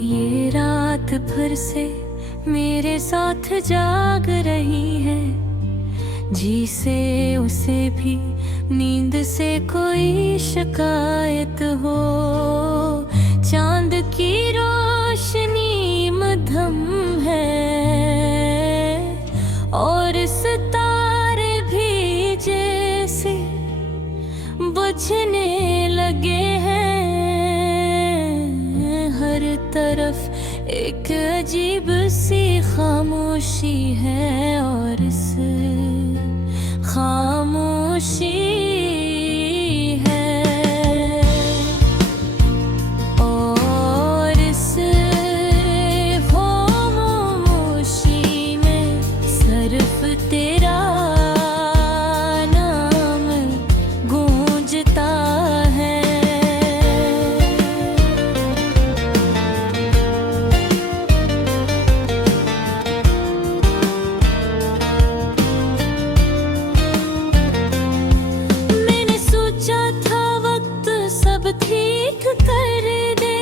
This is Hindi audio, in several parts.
ये रात भर से मेरे साथ जाग रही है, जिसे उसे भी नींद से कोई शिकायत हो। चांद की रोशनी मध्यम है और सितारे भी जैसे बुझने लगे हैं। हर तरफ एक अजीब सी खामोशी है और इस खामोशी है और इस खामोशी में सिर्फ तेरा नाम गूंजता है। ठीक कर दे,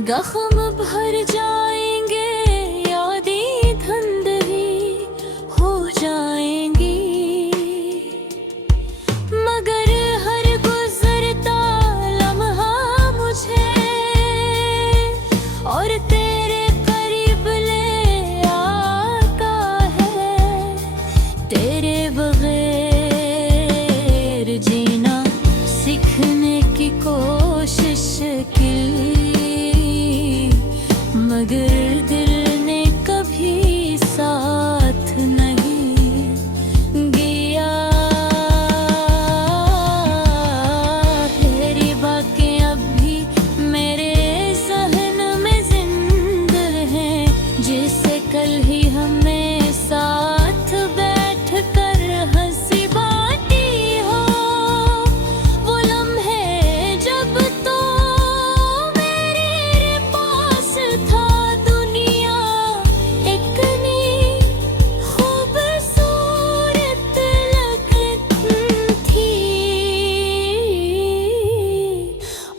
जख्म भर जाएंगे, यादें धुंधली हो जाएंगी। मगर हर गुजरता लम्हा मुझे और तेरे करीब ले आता है। तेरे बगैर जीना सीखने की कोशिश की, मगर दिल ने कभी साथ नहीं दिया। तेरी बातें अब भी मेरे ज़हन में जिंदा हैं, जिसे कल ही हमें साथ बैठ कर हंसी बाटी हो।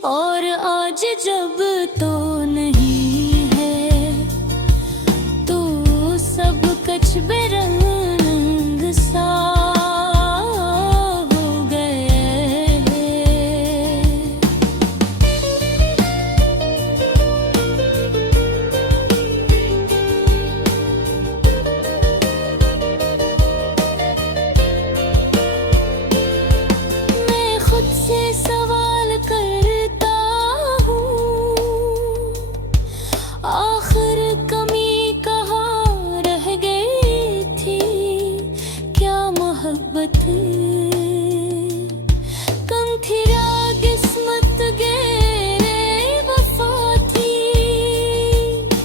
और आज जब तो नहीं है, तो सब कुछ बेरंग सा हो गए। मैं खुद से सवाल करता, आखिर कमी कहाँ रह गई थी? क्या मोहब्बत कम थी, किस्मत गहरे वफा थी?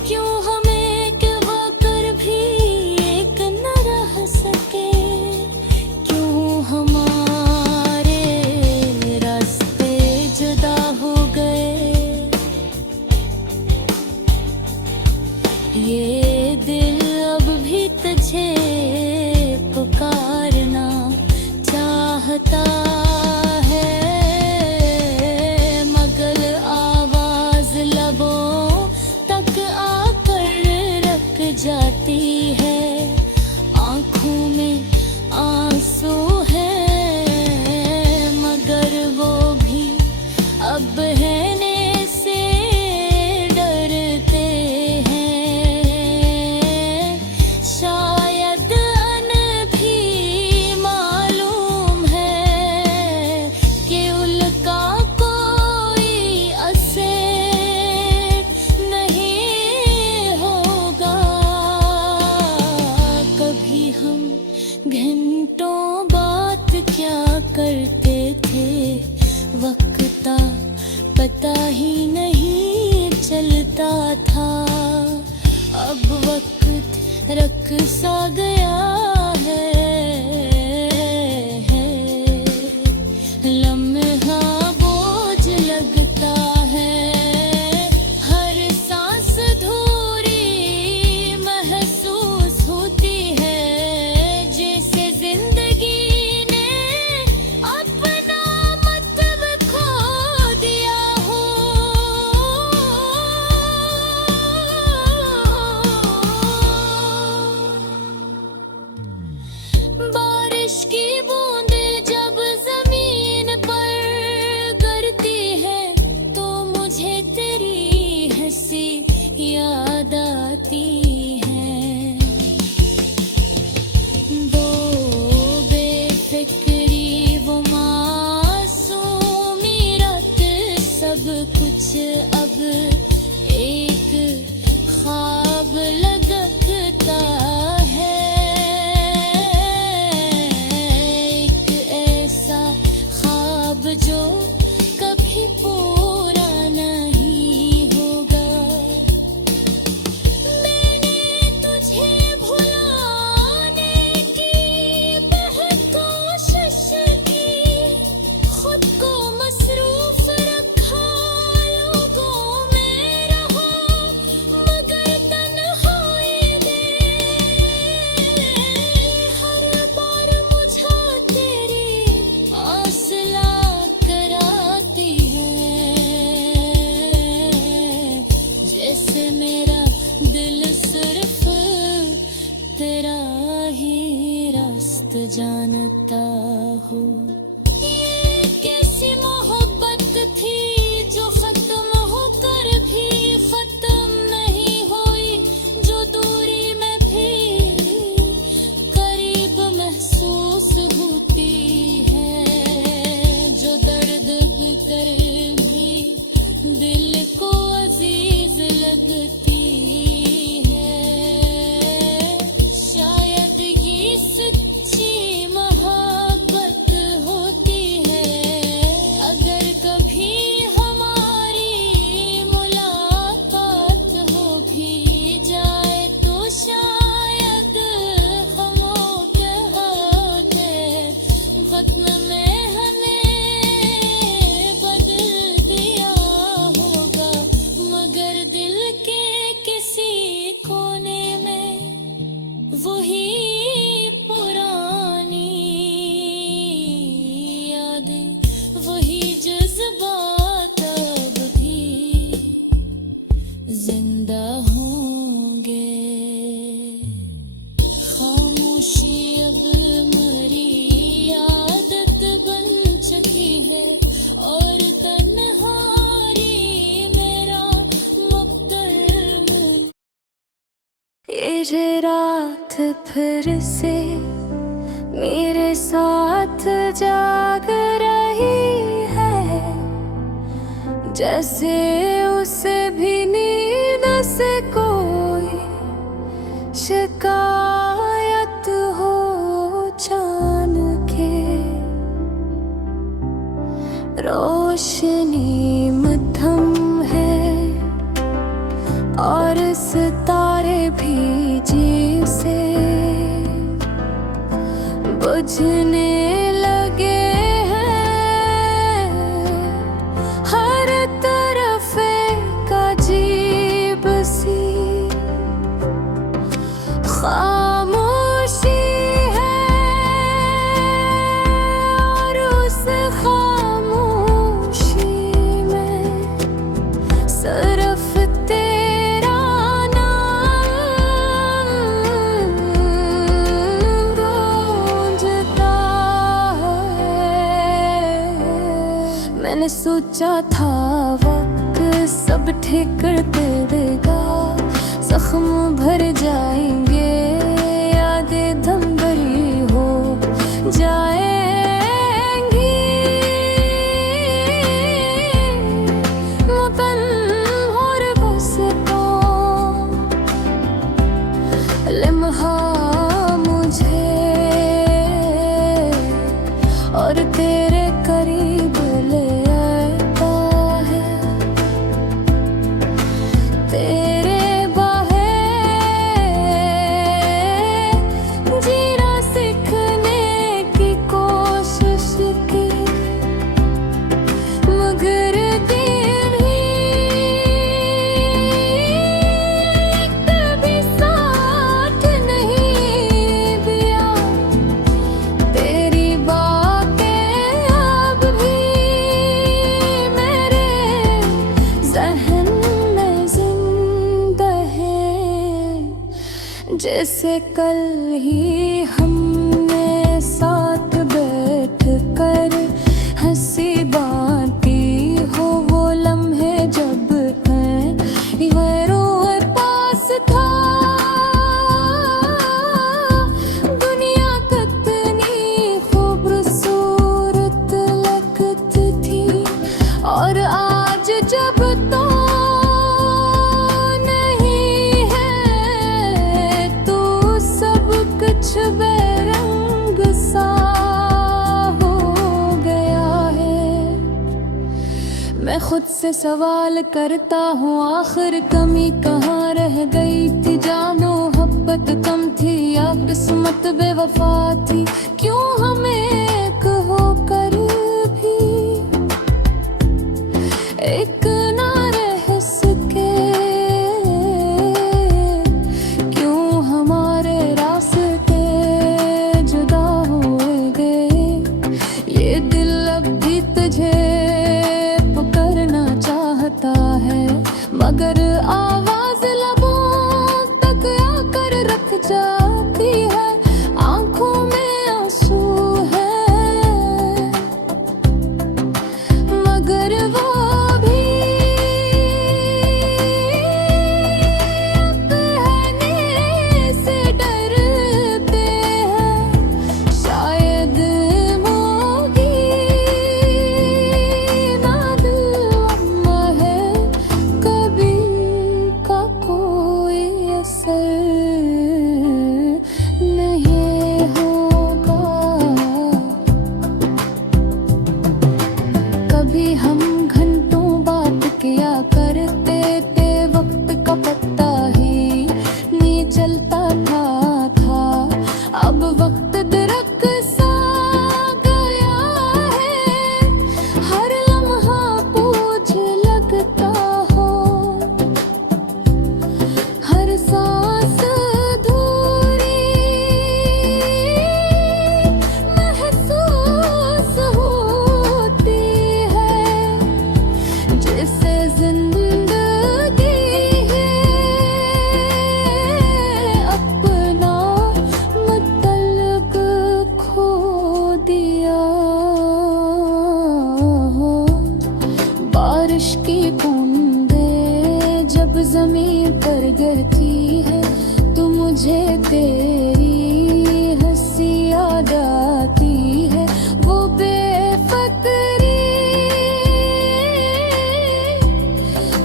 क्यों हमें कहवा कर भी एक न रह सके? क्यों हमारे रास्ते जुदा हो गए? ये दिल अब भी तुझे पुकारना चाहता है, मगर आवाज लबों तक आकर रख जाती है। आँखों में आंसू है, मगर वो भी अब बहने से डरते हैं। शायद अन भी मालूम है कि उनका कोई असर नहीं होगा। कभी हम घंटों बात क्या करते थे, वक्ता पता ही नहीं चलता था। अब वक्त रख सा गया है, लम्हा बोझ लगता है। हर सांस धूरी याद आती हैं। वो बेफिक्री वो मासूमी रात सब कुछ अब एक ख्वाब लगता है। एक ऐसा ख्वाब जो कभी पूरा नहीं होगा। मैंने तुझे भुलाने की बहुत कोशिश की, खुद को मसरूफ रखा लोगों में रहा, मगर तन्हाई दे हर बार मुझे तेरी आसला कराती है। जैसे मेरा दिल सिर्फ तेरा ही रास्ता जानता हो। ये कैसी मोहब्बत थी जो खत्म होकर भी खत्म नहीं हुई, जो दूरी में भी करीब महसूस होती है, जो दर्द कर भी दिल को अजीज लगती है। शायद ये सच्ची मोहब्बत होती है। अगर कभी हमारी मुलाकात हो भी जाए तो शायद हमों के होते खत्म में हमें बदल दिया होगा, मगर दिल के किसी कोने में वही पुरानी यादें, वही जज्बात अब भी जिंदा होंगे। खामोशी अब मरी आदत बन चुकी है, और तन्हाई मेरा मकदर। ये रात फिर से मेरे साथ जाग रही है, जैसे उसे भी नींद से कोई शिकायत हो जान के। रोशनी मध्यम है और सितारे भी जी से बुझने लगे हैं। हर तरफ एक अजीब सी खामोशी है, और उस खामोशी में सिर्फ तेरा नाम गूंजता है। मैंने सोचा था वक्त सब ठीक कर देगा, जख्म भर जाएंगे, यादें दम भरी हो जाएंगी। वतन और बस को लम्हा मुझे और तेरे करीब ले आता है। तेरे बाहें जीना सीखने की कोशिश की, मगर दिन ही कभी साथ नहीं दिया। तेरी बातें अब भी मेरे ज़हन में जिंदा है, जैसे कल ही हमने साथ बैठ कर हंसी बांटी हो। वो लम्हे जब हैं गैरों से सवाल करता हूँ, आखिर कमी कहाँ रह गई थी? जानो मोहब्बत कम थी या किस्मत बेवफा थी? क्यों हमें एक होकर भी एक ना रह सके? क्यों हमारे रास्ते जुदा हुए गए? ये दिल अब भी तुझे पुकारना चाहता है, मगर आवाज लबों तक आकर रख जाती है। आंखों में आंसू है, मगर वो भी कहने से डरते हैं। शायद मोगी नादुम है, कभी का कोई असर नहीं होगा। कभी हम घंटों बात किया करते थे, वक्त का पता ही नहीं चलता था। अब वक्त दरक सा गया है, हर लम्हा बोझ लगता हो, हर सांस अधूरी महसूस होती है। जिसे जिंदगी है अपना मतलब खो दिया। बारिश की बूंदें जब जमीन पर गिरती है, तो मुझे तेरी हंसी याद आती है। वो बेफिक्री,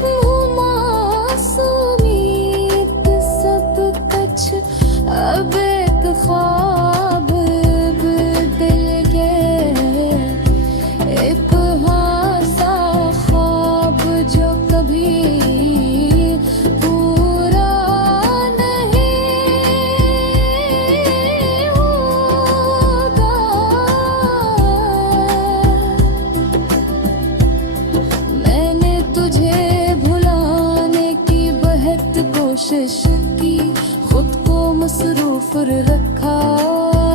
वो मासूमियत, सब कुछ अब एक ख्वाब बदल गए। एक सा ख्वाब जो कभी पूरा नहीं होगा। मैंने तुझे भुलाने की बहुत कोशिश की, खुद को मसरूफ रखा,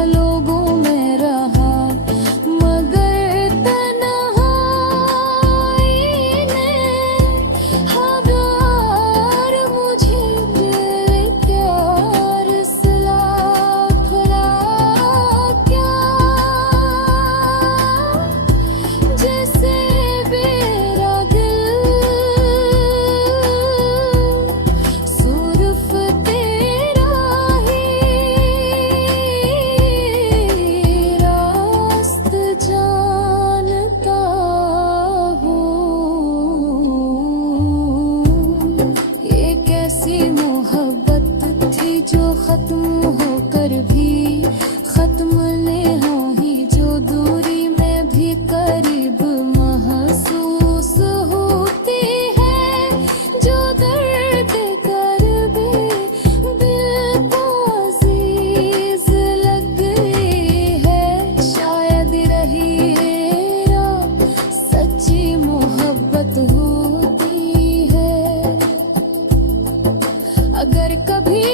लोगों में रहा, मगर तन्हाई ने हजार मुझे प्यार सिला भला क्या? जैसे मेरा दिल सिर्फ तेरा ही रास्त जानता हूँ। ये कैसी मोहब्बत थी जो खत्म होकर भी खत्म नहीं हुई, जो दूरी में भी करीब महसूस होती है, जो दर्द कर भी दिल को अजीज लगती है। शायद रही ना सच्ची मोहब्बत होती है। अगर कभी